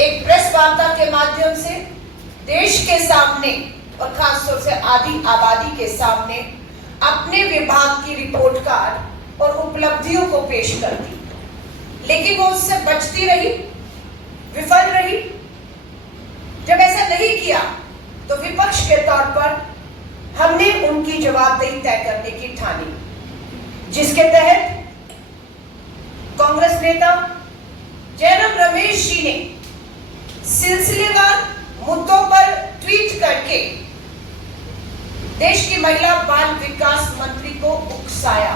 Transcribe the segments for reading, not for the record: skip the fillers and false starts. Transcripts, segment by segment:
एक प्रेस वार्ता के माध्यम से देश के सामने और खासतौर से आधी आबादी के सामने अपने विभाग की रिपोर्ट कार्ड और उपलब्धियों को पेश कर दी, लेकिन वो उससे बचती रही, विफल रही। जब ऐसा नहीं किया तो विपक्ष के तौर पर हमने उनकी जवाबदेही तय करने की ठानी, जिसके तहत कांग्रेस नेता जयराम रमेश जी ने सिलसिलेवार मुद्दों पर ट्वीट करके देश की महिला बाल विकास मंत्री को उकसाया,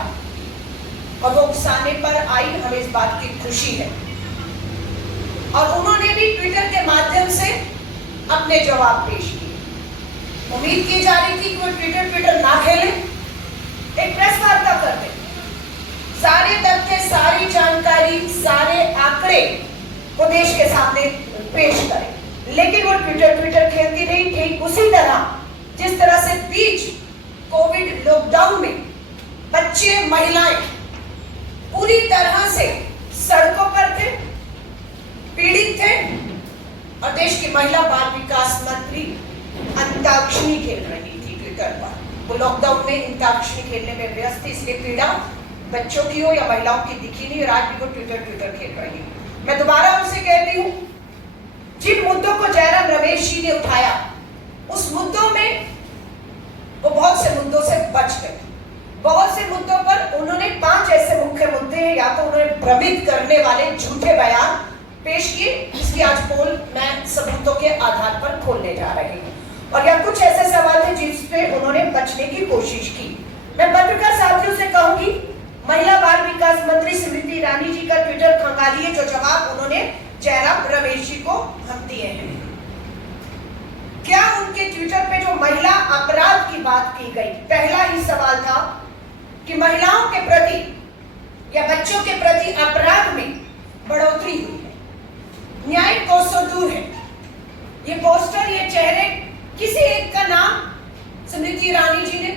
और वो उकसाने पर आई हमें इस बात की खुशी है। और उन्होंने भी ट्विटर के माध्यम से अपने जवाब पेश किए। उम्मीद की जा रही थी कि वो ट्विटर ना खेले, एक प्रेस वार्ता कर दे, सारे तथ्य, सारी जानकारी, सारे आंकड़े को देश के सामने पेश करें। लेकिन वो ट्विटर खेलती रही, ठीक उसी तरह जिस तरह से बीच कोविड लॉकडाउन में बच्चे, महिलाएं पूरी तरह से सड़कों पर थे, पीड़ित थे, और देश की महिला बाल विकास मंत्री अंताक्षरी खेल रही थी ट्विटर पर। वो लॉकडाउन में अंताक्षरी खेलने में व्यस्त थी, इसलिए पीड़ा बच्चों की हो या महिलाओं की दिखी नहीं, और आज भी वो ट्विटर खेल रही है। मैं दोबारा उनसे कहती हूँ, जिन मुद्दों को जयराम रमेश जी ने उठाया, उस मुद्दों में वो बहुत से मुद्दों से बच गए। बहुत से मुद्दों पर उन्होंने 5 ऐसे मुख्य मुद्दे हैं, या तो उन्होंने भ्रमित करने वाले झूठे बयान पेश किए, जिसकी आज पोल मैं सबूतों के आधार पर खोलने जा रही हूँ, और या कुछ ऐसे सवाल थे जिस पे उन्होंने बचने की कोशिश की। मैं पत्रकार साथियों से कहूंगी, महिला बाल विकास मंत्री स्मृति ईरानी जी का ट्विटर खंगालिए, जो जवाब उन्होंने जयराम रमेश जी को हम दिए हैं। क्या उनके ट्विटर पे जो महिला अपराध की बात की गई, पहला ही सवाल था कि महिलाओं के प्रति या बच्चों के प्रति अपराध में बढ़ोतरी हुई है, न्याय कोसों दूर है। ये पोस्टर, ये चेहरे, किसी एक का नाम स्मृति ईरानी जी ने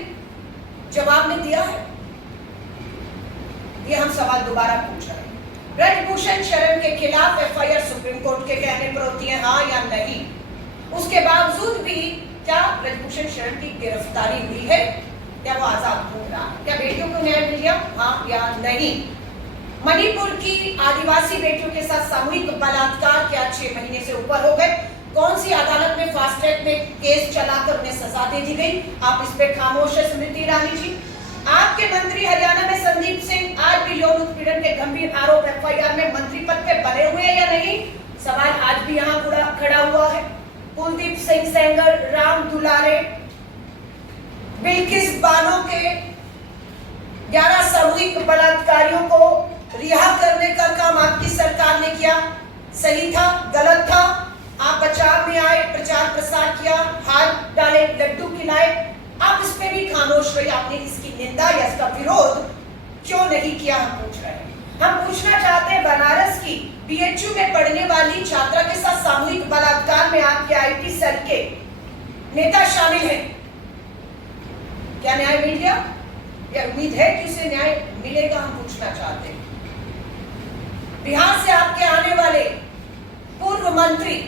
जवाब में दिया है? ये हम सवाल दोबारा पूछ रहे हैं। ब्रजभूषण शरण के खिलाफ एफआईआर सुप्रीम कोर्ट के कहने पर होती है, हाँ या नहीं? उसके बावजूद भी क्या ब्रजभूषण शरण की गिरफ्तारी हुई है? क्या वो आजाद घूम रहा है? क्या बेटियों को न्याय मिल गया, हाँ या नहीं? मणिपुर की आदिवासी बेटियों के साथ सामूहिक बलात्कार क्या 6 महीने से ऊपर हो गए? कौन सी अदालत में फास्ट ट्रैक में केस चलाकर उन्हें सजा दे दी गई? आप इस पे खामोश है स्मृति ईरानी जी। आपके मंत्री हरियाणा में संदीप सिंह आज भी यौन उत्पीड़न के गंभीर आरोप एफआईआर में मंत्री पद पे बने हुए हैं या नहीं? सवाल आज भी यहाँ खड़ा हुआ है। कुलदीप सिंह सेंगर, राम दुलारे, बिल्किस बानो के 11 सामूहिक बलात्कारियों को रिहा करने का काम आपकी सरकार ने किया। सही था, गलत था? आप बचाव में आए, प्रचार प्रसार किया, हाथ डाले, लड्डू खिलाए, आप इस पे भी खामोश रहे। आपने इसकी निंदा या इसका विरोध क्यों नहीं किया, हम पूछ रहे हैं। हम पूछना चाहते हैं, बनारस की बीएचयू में पढ़ने वाली छात्रा के साथ सामूहिक बलात्कार में आपके आईटी सेल के नेता शामिल हैं, क्या न्याय मिल गया या उम्मीद है कि उसे न्याय मिलेगा? हम पूछना चाहते हैं। बिहार से आपके आने वाले पूर्व मंत्री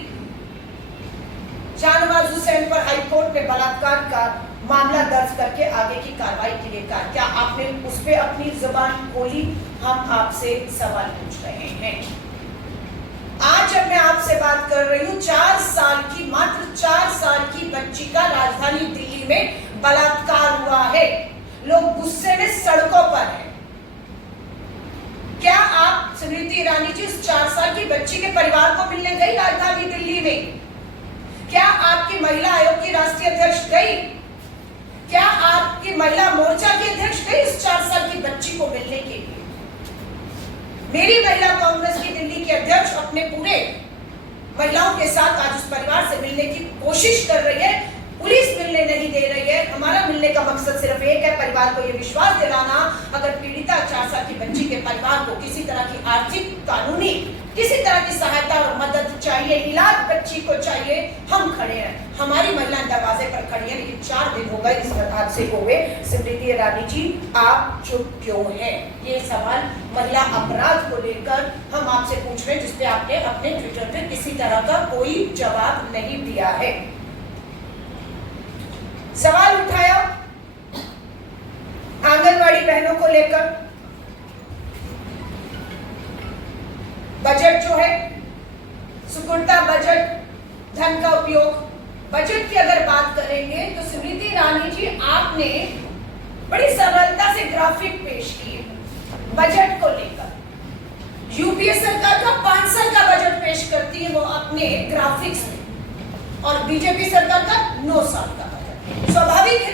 शाहनवाज हुसैन पर हाईकोर्ट ने बलात्कार का मामला दर्ज करके आगे की कार्रवाई के लिए कहा, क्या आपने उस पर अपनी जुबान खोली? हम आपसे सवाल पूछ रहे हैं। आज जब मैं आपसे बात कर रही हूँ, 4 साल की, मात्र 4 साल की बच्ची का राजधानी दिल्ली में बलात्कार हुआ है। लोग गुस्से में सड़कों पर हैं। क्या आप स्मृति ईरानी जी उस 4 साल की बच्ची के परिवार को मिलने गई राजधानी दिल्ली में? क्या आपकी महिला आयोग की राष्ट्रीय अध्यक्ष गई? क्या आपकी महिला मोर्चा की अध्यक्ष गई उस 4 साल की बच्ची को मिलने के लिए? मेरी महिला कांग्रेस की दिल्ली की अध्यक्ष अपने पूरे महिलाओं के साथ आज उस परिवार से मिलने की कोशिश कर रही है। पुलिस मिलने नहीं दे रही है। हमारा मिलने का मकसद सिर्फ एक है, परिवार को यह विश्वास दिलाना, अगर पीड़िता 4 साल की बच्ची के परिवार को किसी तरह की आर्थिक, कानूनी, किसी तरह की सहायता और मदद चाहिए, इलाज बच्ची को चाहिए, हम खड़े हैं। हमारी महिला दरवाजे पर खड़ी है, लेकिन 4 दिन हो गए इस हादसे को हुए। स्मृति ईरानी जी, आप चुप क्यों हैं? ये सवाल महिला अपराध को लेकर हम आपसे पूछ रहे हैं, जिसपे आपने अपने ट्विटर पे किसी तरह का कोई जवाब नहीं दिया है। सवाल उठाया आंगनवाड़ी बहनों को लेकर। बजट जो है, सुकुड़ता बजट, धन का उपयोग। बजट की अगर बात करेंगे तो स्मृति ईरानी जी आपने बड़ी सरलता से ग्राफिक पेश किए बजट को लेकर। यूपीए सरकार का 5 साल का बजट पेश करती है वो अपने ग्राफिक्स में, और बीजेपी सरकार का 9 साल का बजट। स्वाभाविक है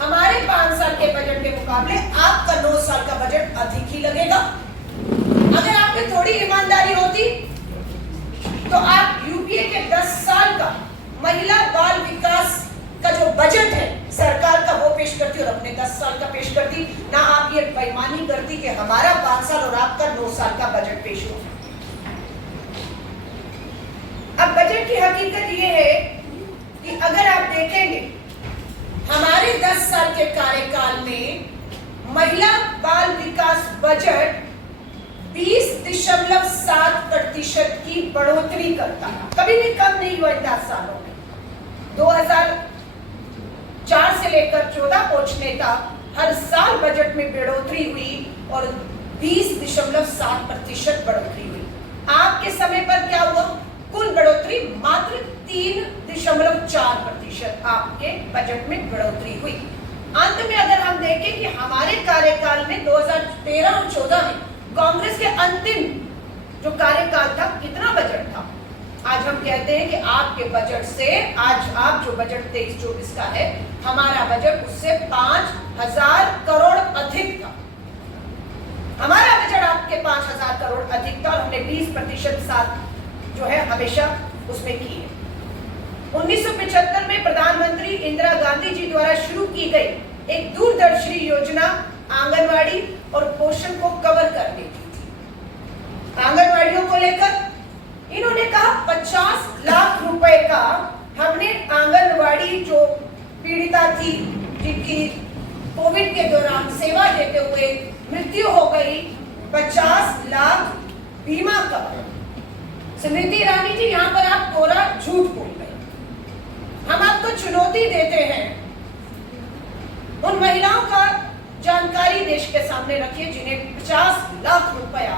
हमारे 5 साल के बजट के मुकाबले आपका 9 साल का बजट अधिक ही लगेगा। अगर आप में थोड़ी ईमानदारी होती तो आप यूपीए के 10 साल का महिला बाल विकास का जो बजट है सरकार का वो पेश करती और अपने 10 साल का पेश करती, ना आप ये बेईमानी करती कि हमारा 5 साल और आपका 9 साल का बजट पेश हो। अब बजट की हकीकत ये है कि अगर आप देखेंगे हमारे 10 साल के कार्यकाल में महिला बाल विकास बजट 20.7% की बढ़ोतरी करता है, कभी भी कम नहीं हुआ इन 10 सालों में। 2004 से लेकर 14 पहुंचने तक हर साल बजट में बढ़ोतरी हुई और 20.7% बढ़ोतरी हुई। आपके समय पर क्या हुआ? कुल बढ़ोतरी मात्र 3.4% आपके बजट में बढ़ोतरी हुई। अंत में अगर हम देखें कि हमारे कार्यकाल में 2013 और 14 में कांग्रेस के अंतिम जो कार्यकाल था कितना बजट था? आज हम कहते हैं कि आपके बजट से आज आप जो बजट 23-24 का है, हमारा बजट उससे 5,000 करोड़ अधिक था। हमारा बजट आपके 5,000 करोड़ अधिक था और हमने 20% साथ जो है हमेशा उसमें की है। 1975 में प्रधानमंत्री इंदिरा गांधी जी द्वारा शुरू की गई एक दूरदर्शी योजना आंगनवाड़ी और पोषण को कवर करने की थी। आंगनवाड़ियों को लेकर इन्होंने कहा 50 लाख रुपए का हमने आंगनवाड़ी जो पीड़िता थी जिनकी कोविड के दौरान सेवा देते हुए मृत्यु हो गई, 50 लाख बीमा कवर। स्मृति ईरानी जी यहाँ पर आप कोरा झूठ बोल रहे। हम आपको चुनौती देते हैं, उन महिलाओं का जानकारी देश के सामने रखिए जिन्हें 50 लाख रुपया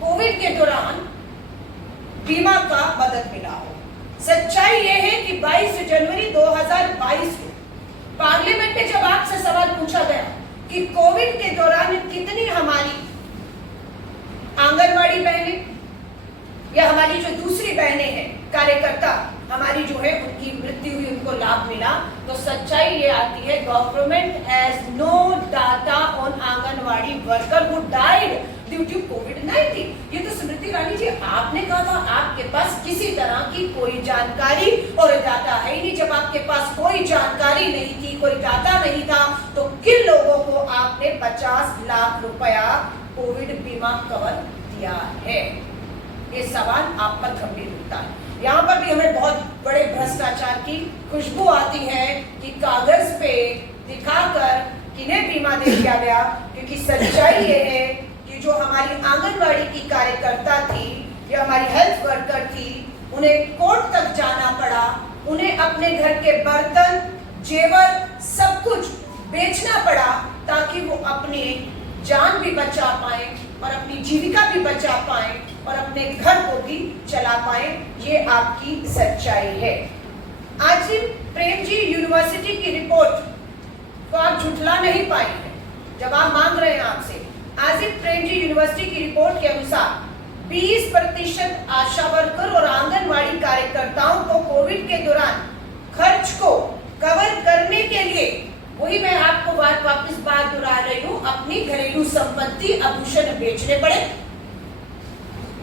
कोविड के दौरान बीमा का मदद मिला हो। सच्चाई यह है कि 22 जनवरी 2022 को पार्लियामेंट में जब आपसे सवाल पूछा गया कि कोविड के दौरान कितनी हमारी आंगनवाड़ी बहनें या हमारी जो दूसरी बहनें हैं कार्यकर्ता हमारी जो है उनकी मृत्यु हुई, उनको लाभ मिला, तो सच्चाई ये आती है government has no data on anganwadi worker who died due to कोविड-19। ये तो स्मृति ईरानी जी आपने कहा था आपके पास किसी तरह की कोई जानकारी और डाटा है ही नहीं। जब आपके पास कोई जानकारी नहीं थी, कोई डाटा नहीं था, तो किन लोगों को आपने 50 लाख रुपया कोविड बीमा कवर दिया है? ये सवाल आप पर गंभीर उठता है। यहाँ पर भी हमें बहुत बड़े भ्रष्टाचार की खुशबू आती है कि कागज पे दिखाकर किन्हें बीमा दे दिया गया, क्योंकि सच्चाई ये है कि जो हमारी आंगनवाड़ी की कार्यकर्ता थी या हमारी हेल्थ वर्कर थी, उन्हें कोर्ट तक जाना पड़ा, उन्हें अपने घर के बर्तन, जेवर सब कुछ बेचना पड़ा ताकि वो अपनी जान भी बचा पाए और अपनी जीविका भी बचा पाए और अपने घर को भी चला पाए। ये आपकी सच्चाई है। आसिफ प्रेमजी यूनिवर्सिटी की रिपोर्ट को आप झुठला नहीं पाएंगे। जवाब मांग रहे हैं आपसे। आसिफ प्रेमजी यूनिवर्सिटी की रिपोर्ट के अनुसार 20% आशा वर्कर और आंगनवाड़ी कार्यकर्ताओं को कोविड के दौरान खर्च को कवर करने के लिए, वही मैं आपको वापस बात दोहरा रही हूँ, अपनी घरेलू संपत्ति आभूषण बेचने पड़े।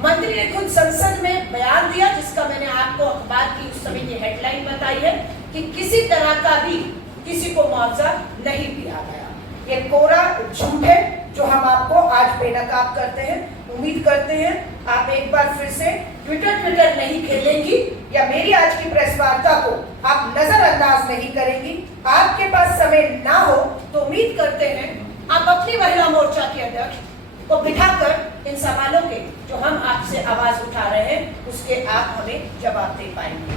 मंत्री ने खुद संसद में बयान दिया जिसका मैंने आपको अखबार की उस समय की हेडलाइन बताई है कि किसी तरह का भी किसी को मुआवजा नहीं दिया गया। ये कोरा झूठ है जो हम आपको आज बेनकाब करते हैं। उम्मीद करते हैं आप एक बार फिर से ट्विटर नहीं खेलेंगी या मेरी आज की प्रेस वार्ता को आप नजरअंदाज नहीं करेंगी। आपके पास समय ना हो तो उम्मीद करते हैं आप अपनी महिला मोर्चा की अध्यक्ष को बिठाकर इन सवालों के जो हम आपसे आवाज उठा रहे हैं उसके आप हमें जवाब दे पाएंगे।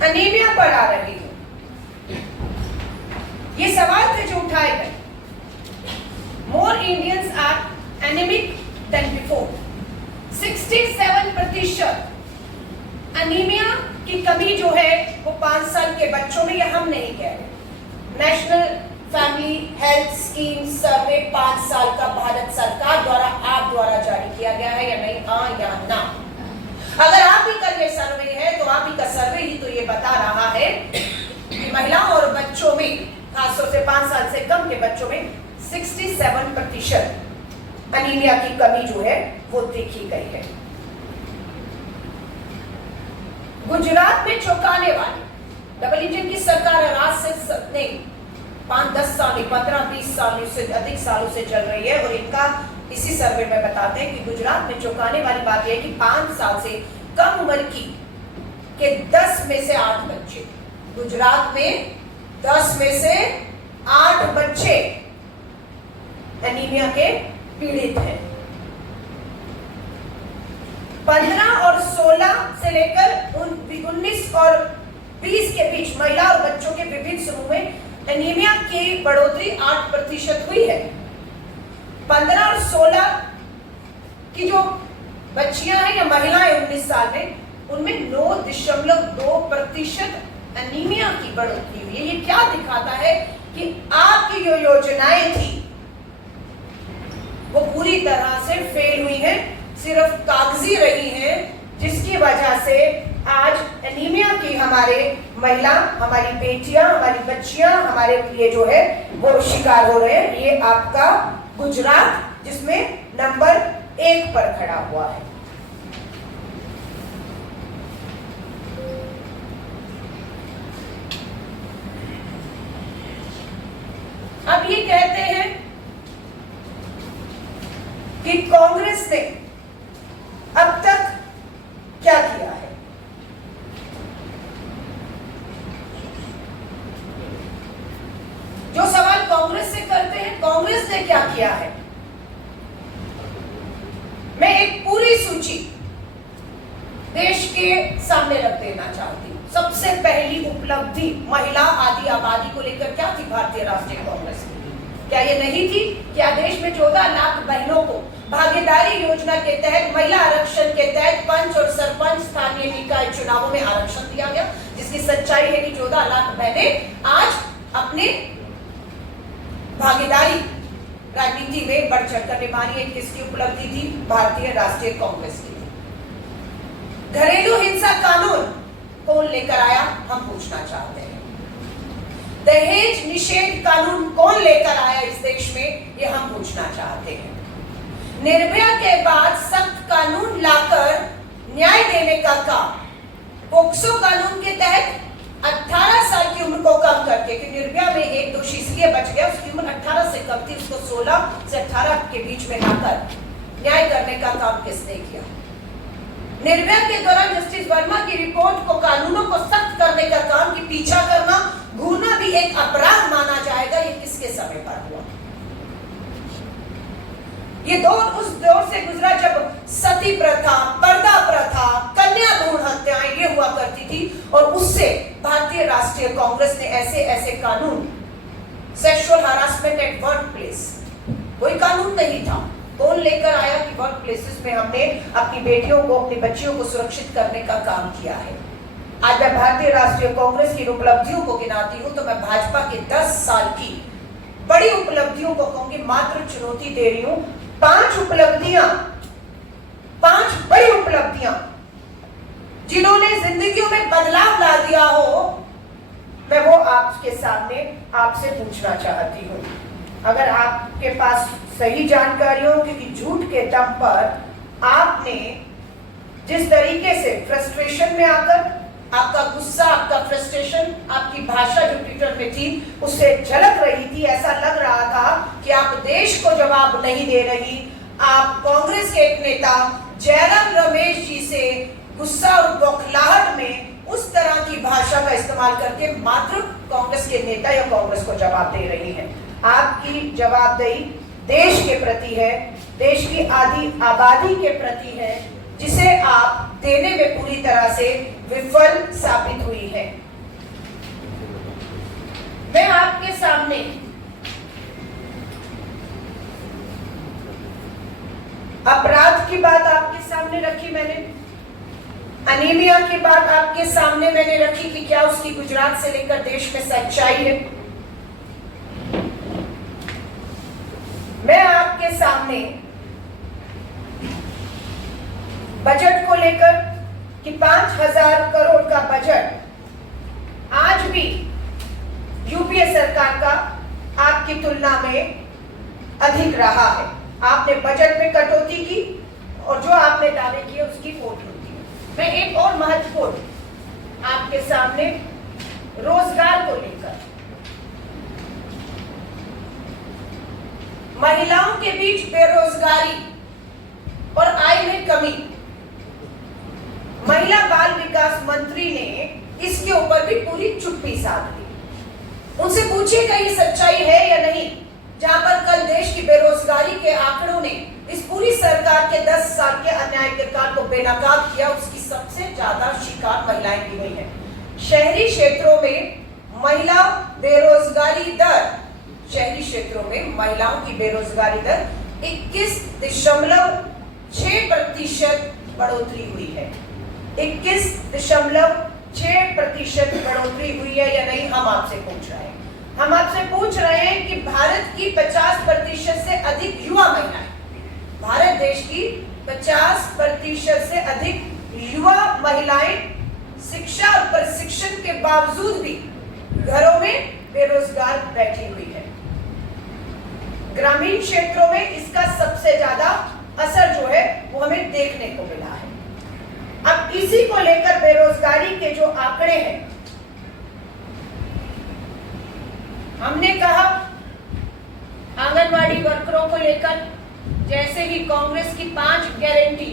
अनीमिया पर आ रही है, ये सवाल थे जो उठाए गए। More Indians are anaemic than before. 67% anaemia की कमी जो है वो 5 साल के बच्चों में, ये हम नहीं कह रहे, नेशनल फैमिली हेल्थ स्कीम सर्वे 5 साल का भारत सरकार द्वारा आप द्वारा जारी किया गया है, या नहीं, हाँ या ना? अगर आप ही का ये सर्वे है तो आप ही का सर्वे ही तो ये बता रहा है कि महिलाओं और बच्चों में, खासतौर से 5 साल से कम के बच्चों में 67% अनीमिया की कमी जो है वो देखी गई है। गुजरात में चौंकाने वाली डबल इंजन की सरकार आज से नहीं 5-10 साल 15-20 साल से अधिक सालों से चल रही है, और इनका इसी सर्वे में बताते हैं कि गुजरात में चौंकाने वाली बात यह है कि 5 साल से कम उम्र की के 10 में से 8 बच्चे, गुजरात में 10 में से 8 बच्चे एनीमिया के पीड़ित हैं। 15 और 16 से लेकर 19 और 20 के बीच महिला और बच्चों के विभिन्न समूह में एनीमिया की बढ़ोतरी 8% हुई है। 15 और 16 की जो बच्चियां हैं या महिलाएं 19 साल में, उनमें 9.2% एनीमिया की बढ़ोतरी हुई है। ये क्या दिखाता है कि आपकी जो योजनाएं थी वो पूरी तरह से फेल हुई हैं, सिर्फ कागजी रही हैं, जिसकी वजह से आज एनीमिया की हमारे महिला, हमारी बेटियां, हमारी बच्चियां हमारे लिए जो है वो शिकार हो रहे हैं। ये आपका गुजरात जिसमें नंबर 1 पर खड़ा हुआ है। अब ये कहते हैं कि कांग्रेस ने अब तक क्या किया है। जो सवाल कांग्रेस से करते हैं, कांग्रेस ने क्या किया है, मैं एक पूरी सूची देश के सामने रख देना चाहती हूं। सबसे पहली उपलब्धि महिला आदि आबादी को लेकर क्या थी भारतीय राष्ट्रीय कांग्रेस की? क्या ये नहीं थी? क्या देश में 14 लाख बहनों को भागीदारी योजना के तहत, महिला आरक्षण के तहत पंच और सरपंच स्थानीय निकाय चुनावों में आरक्षण दिया गया, जिसकी सच्चाई है कि 14 लाख बहनें आज अपने भागीदारी राजनीति में बढ़ चढ़कर निभा रही है। किसकी उपलब्धि थी? भारतीय राष्ट्रीय कांग्रेस की। घरेलू हिंसा कानून कौन लेकर आया, हम पूछना चाहते हैं। दहेज निषेध कानून कौन लेकर आया इस देश में, ये हम पूछना चाहते हैं। निर्भया के बाद सख्त कानून लाकर न्याय देने का काम, पोक्सो कानून के तहत 18 साल की उम्र को कम करके, कि निर्भया में एक दोषी इसलिए बच गया, उसकी उम्र 18 से कम थी, उसको 16 से 18 के बीच में लाकर न्याय करने का काम किसने किया? निर्भया के दौरान जस्टिस वर्मा की रिपोर्ट को, कानूनों को सख्त करने का काम, कि पीछा करना, घूरना भी एक अपराध माना जाएगा, ये किसके समय पर हुआ? ये दौर उस दौर से गुजरा जब सती प्रथा, पर्दा प्रथा, कन्या भ्रूण हत्याएं ये हुआ करती थी, और उससे भारतीय राष्ट्रीय कांग्रेस ने ऐसे ऐसे कानून, sexual harassment at work place, कोई कानून नहीं था, कौन लेकर आया कि वर्क प्लेसेस में हमने अपनी बेटियों को, अपनी बच्चियों को सुरक्षित करने का काम किया है। आज मैं भारतीय राष्ट्रीय कांग्रेस की उपलब्धियों को गिनाती हूं तो मैं भाजपा के 10 साल की बड़ी उपलब्धियों को कहूंगी, मात्र चुनौती दे रही हूं। 5 उपलब्धियां, 5 बड़ी उपलब्धियां जिन्होंने जिंदगियों में बदलाव ला दिया हो, मैं वो आपके सामने आपसे पूछना चाहती हूं। अगर आपके पास सही जानकारी हो कि झूठ के दम पर आपने जिस तरीके से फ्रस्ट्रेशन में आकर, आपका गुस्सा, आपका फ्रस्ट्रेशन, आपकी भाषा जो ट्विटर में थी उससे झलक रही थी, ऐसा लग रहा था कि आप देश को जवाब नहीं दे रही। आप कांग्रेस के एक नेता जयराम रमेश जी से गुस्सा और बौखलाहट में उस तरह की भाषा का इस्तेमाल करके मात्र कांग्रेस के नेता या कांग्रेस को जवाब दे रही हैं। आपकी जवाबदेही देश के प्रति है, देश की आधी आबादी के प्रति है, जिसे आप देने में पूरी तरह से विफल साबित हुई है। मैं आपके सामने अपराध की बात आपके सामने रखी, मैंने अनीमिया की बात आपके सामने मैंने रखी कि क्या उसकी गुजरात से लेकर देश में सच्चाई है। मैं आपके सामने बजट को लेकर कि 5,000 करोड़ का बजट आज भी यूपीए सरकार का आपकी तुलना में अधिक रहा है। आपने बजट में कटौती की और जो आपने दावे किए उसकी कटौती की। मैं एक और महत्वपूर्ण आपके सामने रोजगार को लेकर, महिलाओं के बीच बेरोजगारी और आय में कमी, महिला बाल विकास मंत्री ने इसके ऊपर भी पूरी चुप्पी साध ली। उनसे पूछिएगा ये सच्चाई है या नहीं, जहां पर कल देश की बेरोजगारी के आंकड़ों ने इस पूरी सरकार के 10 साल के अन्याय के काल को बेनकाब किया, उसकी सबसे ज्यादा शिकार महिलाएं की गई हैं। शहरी क्षेत्रों में महिला बेरोजगारी दर, शहरी क्षेत्रों में महिलाओं की बेरोजगारी दर 21.6% बढ़ोतरी हुई है। 21.6% बढ़ोतरी हुई है या नहीं, हम आपसे पूछ रहे हैं। हम आपसे पूछ रहे हैं कि भारत की 50% से अधिक युवा महिलाएं, भारत देश की 50% से अधिक युवा महिलाएं शिक्षा और प्रशिक्षण के बावजूद भी घरों में बेरोजगार बैठी हुई है। ग्रामीण क्षेत्रों में इसका सबसे ज्यादा असर जो है वो हमें देखने को मिला है। अब इसी को लेकर बेरोजगारी के जो आंकड़े हैं, हमने कहा आंगनवाड़ी वर्करों को लेकर जैसे ही कांग्रेस की 5 गारंटी,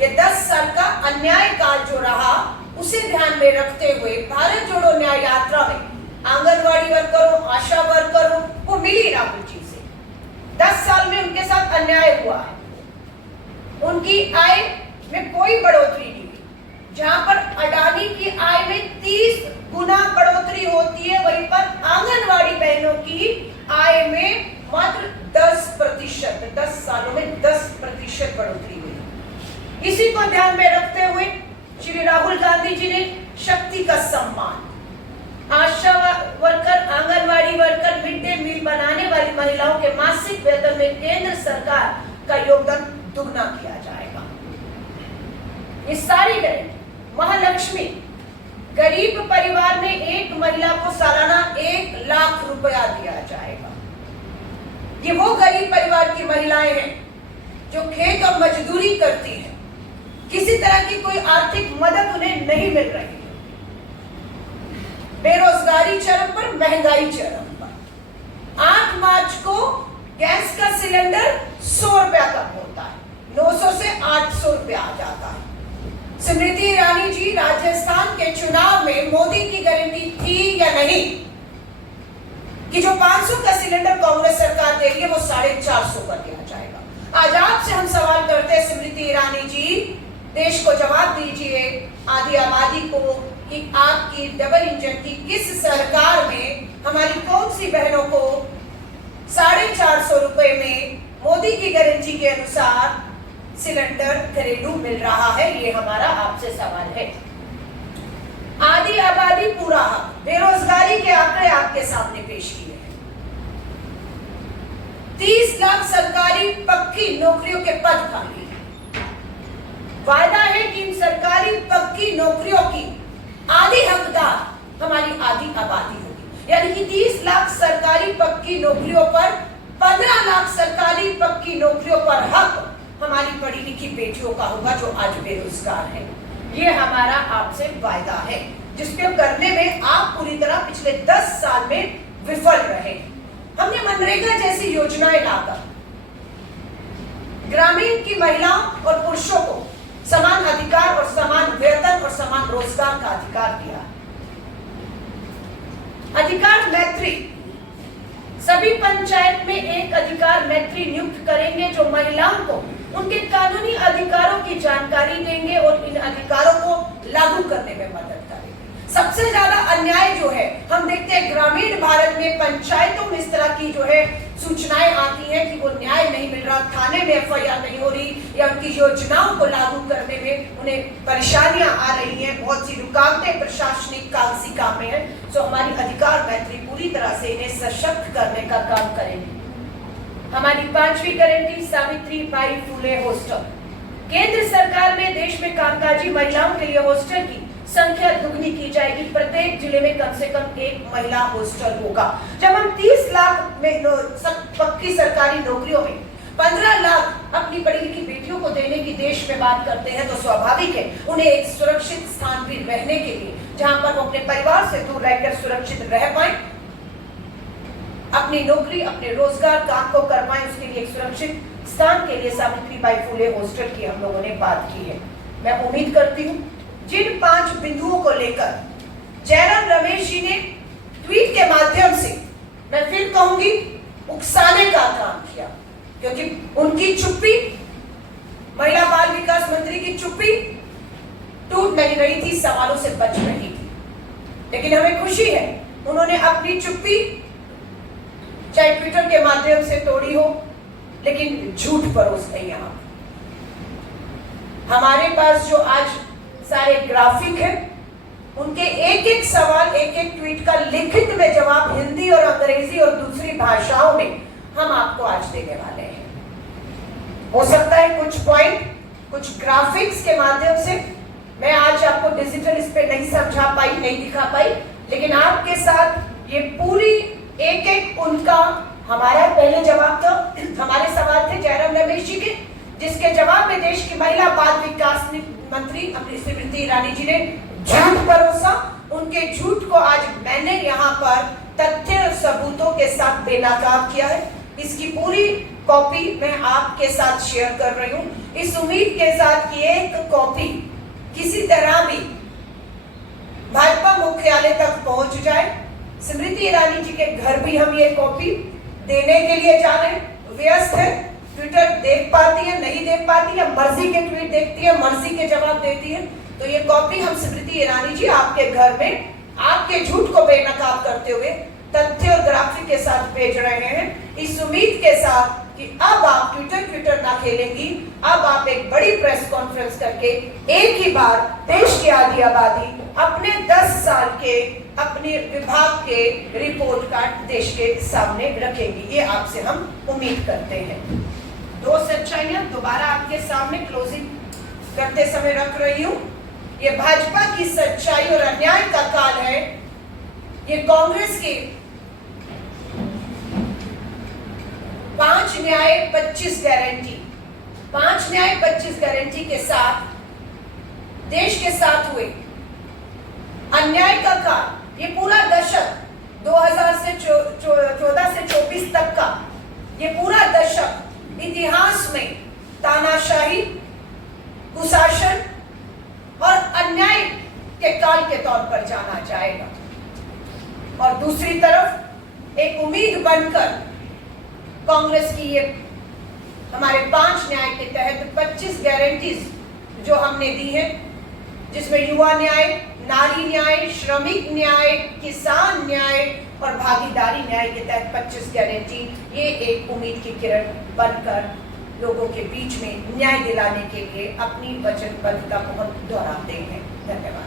ये 10 साल का अन्याय काल जो रहा उसे ध्यान में रखते हुए भारत जोड़ो न्याय यात्रा में आंगनवाड़ी वर्करों, आशा वर्करों को मिली राहुल जी से 10 साल में उनके साथ अन्याय हुआ है। उनकी आय में कोई बढ़ोतरी नहीं हुई। जहां पर अडानी की आय में 30 गुना बढ़ोतरी होती है, वहीं पर आंगनवाड़ी बहनों की आय में मात्र 10%, 10 सालों में 10% बढ़ोतरी हुई। इसी को ध्यान में रखते हुए श्री राहुल गांधी जी ने शक्ति का सम्मान, ASHA worker, anganwadi worker, mid day meal बनाने वाली महिलाओं के मासिक वेतन में केंद्र सरकार का योगदान दुगना किया जाएगा। ये सारी गारंटी, महालक्ष्मी, गरीब परिवार में एक महिला को सालाना 1 लाख रुपया दिया जाएगा। ये वो गरीब परिवार की महिलाएं हैं जो खेत और मजदूरी करती हैं, किसी तरह की कोई आर्थिक मदद उन्हें नहीं मिल रही है। बेरोजगारी चरम पर, महंगाई चरम पर। 8 मार्च को गैस का सिलेंडर 100 रुपया कम होता है, 900 से 800 रुपया आ जाता है। स्मृति ईरानी जी, राजस्थान के चुनाव में मोदी की गारंटी थी या नहीं कि जो 500 का सिलेंडर कांग्रेस सरकार दे रही है वो 450 कर दिया जाएगा। आज आपसे हम सवाल करते हैं स्मृति ईरानी जी, देश को जवाब दीजिए, आधी आबादी को, कि आपकी डबल इंजन की किस सरकार में हमारी कौन सी बहनों को 450 रुपए में मोदी की गारंटी के अनुसार सिलेंडर घरेलू मिल रहा है। ये हमारा आपसे सवाल है। आधी आबादी पूरा हक, बेरोजगारी के आंकड़े आपके सामने पेश किए हैं। 30 लाख सरकारी पक्की नौकरियों के पद खाली हैं। वायदा है कि इन सरकारी पक्की नौकरियों की आधी हकदार हमारी आधी आबादी होगी, यानी कि 30 लाख सरकारी पक्की नौकरियों पर 15 लाख सरकारी पक्की नौकरियों पर हक हमारी पढ़ी लिखी बेटियों का होगा जो आज बेरोजगार है। ये हमारा आपसे वायदा है, जिसको करने में आप पूरी तरह पिछले 10 साल में विफल रहे। हमने मनरेगा जैसी योजनाएं लाकर ग्रामीण की महिलाओं और पुरुषों को समान अधिकार और समान वेतन और समान रोजगार का अधिकार दिया। अधिकार मैत्री, सभी पंचायत में एक अधिकार मैत्री नियुक्त करेंगे जो महिलाओं को उनके कानूनी अधिकारों की जानकारी देंगे और इन अधिकारों को लागू करने में मदद करेंगे। सबसे ज्यादा अन्याय जो है हम देखते हैं ग्रामीण भारत में, पंचायतों में इस तरह की जो है सूचनाएं आती हैं कि वो न्याय नहीं मिल रहा, थाने में एफआईआर नहीं हो रही या उनकी योजनाओं को लागू करने में उन्हें परेशानियां आ रही हैं, बहुत सी रुकावटें प्रशासनिक कागजी काम में है। तो हमारी अधिकार मैत्री पूरी तरह से इन्हें सशक्त करने का काम करेंगे। हमारी 5वीं गारंटी सावित्रीबाई फुले हॉस्टल। केंद्र सरकार में देश में कामकाजी महिलाओं के लिए हॉस्टल की संख्या दुगनी की जाएगी। प्रत्येक जिले में कम से कम एक महिला हॉस्टल होगा। जब हम 30 लाख में पक्की सरकारी नौकरियों में 15 लाख अपनी पढ़ी लिखी बेटियों को देने की देश में बात करते हैं तो स्वाभाविक है उन्हें एक सुरक्षित स्थान भी रहने के लिए, जहां पर वो अपने परिवार से दूर रहकर सुरक्षित रह पाए, अपनी नौकरी अपने रोजगार काम को कर पाए, उसके लिए एक सुरक्षित स्थान के लिए सावित्रीबाई फुले हॉस्टल की हम लोगों ने बात की है। मैं उम्मीद करती हूँ जिन 5 बिंदुओं को लेकर जयराम रमेश जी ने ट्वीट के माध्यम से, मैं फिर कहूंगी, उकसाने का काम किया, क्योंकि उनकी चुप्पी, महिला बाल विकास मंत्री की चुप्पी टूट नहीं रही थी, सवालों से बच रही थी। लेकिन हमें खुशी है उन्होंने अपनी चुप्पी चाहे ट्विटर के माध्यम से तोड़ी हो, लेकिन झूठ परोस नहीं। यहां हमारे पास जो आज सारे ग्राफिक है, उनके एक एक सवाल, एक एक ट्वीट का लिखित में जवाब हिंदी और अंग्रेजी और दूसरी भाषाओं में हम आपको आज देने वाले हैं। हो सकता है कुछ पॉइंट, कुछ ग्राफिक्स के माध्यम से मैं आज आपको डिजिटल इस पे नहीं समझा पाई, नहीं दिखा पाई, लेकिन आपके साथ ये पूरी एक एक उनका, हमारा पहले जवाब तो हमारे सवाल थे जयराम रमेश जी के, जिसके जवाब में देश की महिला बाल विकास मंत्री अपनी स्मृति ईरानी जी ने झूठ परोसा। उनके झूठ को आज मैंने यहाँ पर तथ्य और सबूतों के साथ बेनकाब किया है। इसकी पूरी कॉपी मैं आपके साथ शेयर कर रही हूँ, इस उम्मीद के साथ कि एक कॉपी किसी तरह भी भाजपा मुख्यालय तक पहुंच जाए। स्मृति ईरानी जी के घर भी हम ये कॉपी देने के लिए जा रहे हैं। व्यस्त है, ट्विटर देख पाती है, नहीं देख पाती है, मर्जी के ट्वीट देखती है, मर्जी के जवाब देती है, तो ये कॉपी हम स्मृति ईरानी जी आपके घर में आपके झूठ को बेनकाब करते हुए तथ्य और ग्राफिक के साथ भेज रहे हैं, इस उम्मीद के साथ कि अब आप ट्विटर ना खेलेंगी, अब आप एक बड़ी प्रेस कॉन्फ्रेंस करके एक ही बार देश की आधी आबादी अपने 10 साल के अपने विभाग के रिपोर्ट कार्ड देश के सामने रखेंगी। ये आपसे हम उम्मीद करते हैं। 2 सच्चाइयां दोबारा आपके सामने क्लोजिंग करते समय रख रही हूं। ये भाजपा की सच्चाई और अन्याय का काल है। ये कांग्रेस के 5 न्याय 25 गारंटी, 5 न्याय 25 गारंटी के साथ देश के साथ हुए अन्याय का काल, ये पूरा दशक 2000 से 14 से 24 तक का ये पूरा दशक इतिहास में तानाशाही, कुशासन और अन्याय के काल के तौर पर जाना जाएगा। और दूसरी तरफ एक उम्मीद बनकर कांग्रेस की ये हमारे 5 न्याय के तहत 25 गारंटीज जो हमने दी है, जिसमें युवा न्याय, नारी न्याय, श्रमिक न्याय, किसान न्याय और भागीदारी न्याय के तहत 25 गारंटी, ये एक उम्मीद की किरण बनकर लोगों के बीच में न्याय दिलाने के लिए अपनी वचनबद्धता को हम दोहराते हैं। धन्यवाद।